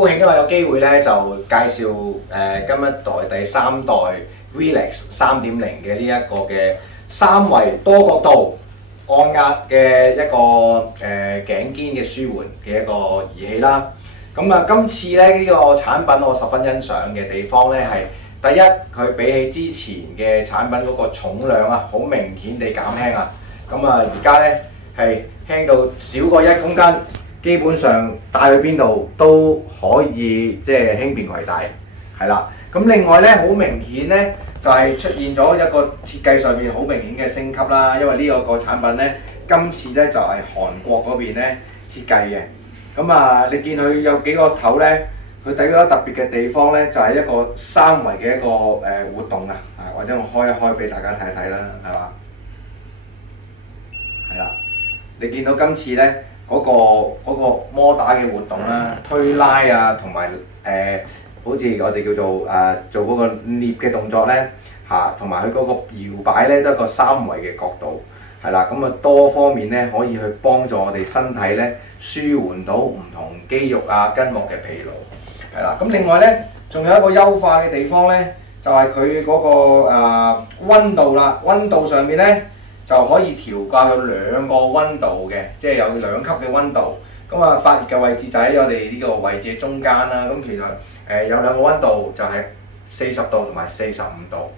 高興今日有機會咧就介紹今一代第三代 Relax 3.0嘅呢一個嘅三維多角度按壓嘅一個頸肩嘅舒緩嘅一個儀器啦。咁啊，今次咧呢個產品我十分欣賞嘅地方咧係第一，佢比起之前嘅產品嗰個重量啊，好明顯地減輕啊。咁啊，而家咧係輕到少過1公斤。基本上帶去邊度都可以即係輕便攜帶，係啦。咁另外咧，好明顯咧就係出現咗一個設計上面好明顯嘅升級啦。因為呢個產品咧，今次咧就係韓國嗰邊咧設計嘅。咁啊，你見佢有幾個頭咧，佢第一個特別嘅地方咧就係一個三維嘅一個活動啊，或者我開一開俾大家睇一睇啦，係嘛？係啦，你見到今次咧。嗰個摩打嘅活動啦，推拉啊，同埋好似我哋叫做做嗰個捏嘅動作咧嚇，同埋佢嗰個搖擺咧都係一個三維嘅角度，係啦，咁啊多方面咧可以去幫助我哋身體咧舒緩到唔同肌肉啊筋膜嘅疲勞，係啦。咁另外咧仲有一個優化嘅地方咧，就係佢嗰個溫度啦，溫度上面咧。就可以調校有2個溫度嘅，即係有2級嘅溫度。咁啊，發熱嘅位置就喺我哋呢個位置嘅中間啦。咁其實有2個溫度就係40度同埋45度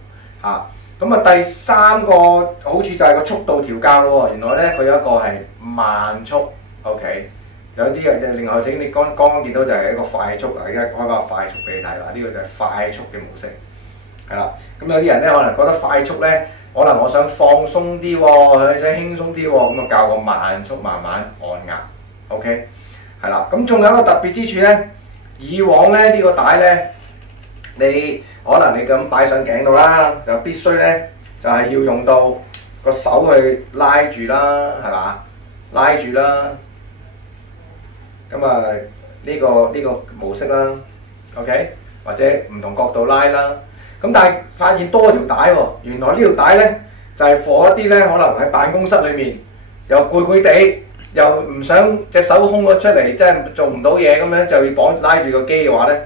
嚇。咁啊，第三個好處就係個速度調校咯。原來咧佢有一個係慢速 ，OK。有啲嘅另外你剛剛見到就係一個快速啦。而家開個快速俾你睇啦，呢個就係快速嘅模式，係啦。咁有啲人咧可能覺得快速咧。可能我想放鬆啲喎，想輕鬆啲喎，咁啊教個慢速慢慢按壓 ，OK， 係啦。咁仲有一個特別之處咧，以往咧呢個帶咧，你可能你咁擺上頸度啦，就必須咧就係要用到個手去拉住啦，係嘛？拉住啦。咁啊呢個模式啦 ，OK， 或者唔同角度拉啦。咁但係發現多條帶喎，原來呢條帶咧就係放一啲咧，可能喺辦公室裏面又攰攰地，又唔想隻手空咗出嚟，即係做唔到嘢咁樣，就要綁拉住個機嘅話咧，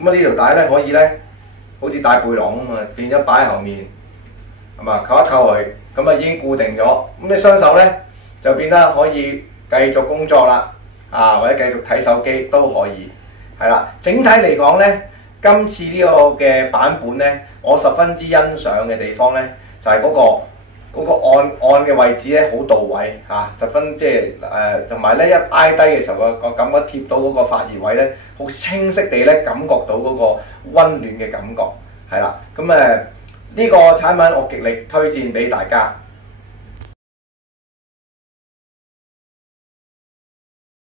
咁啊呢條帶咧可以咧，好似帶背囊咁啊，變咗擺喺後面，係嘛，扣一扣佢，咁啊已經固定咗。咁你雙手咧就變得可以繼續工作啦，或者繼續睇手機都可以，係啦。整體嚟講咧。今次呢個嘅版本咧，我十分之欣賞嘅地方咧，就係嗰個按嘅位置咧好到位嚇，十分即係同埋咧一挨低嘅時候個感覺貼到嗰個發熱位咧，好清晰地咧感覺到嗰個溫暖嘅感覺，係啦。咁呢個產品我極力推薦俾大家。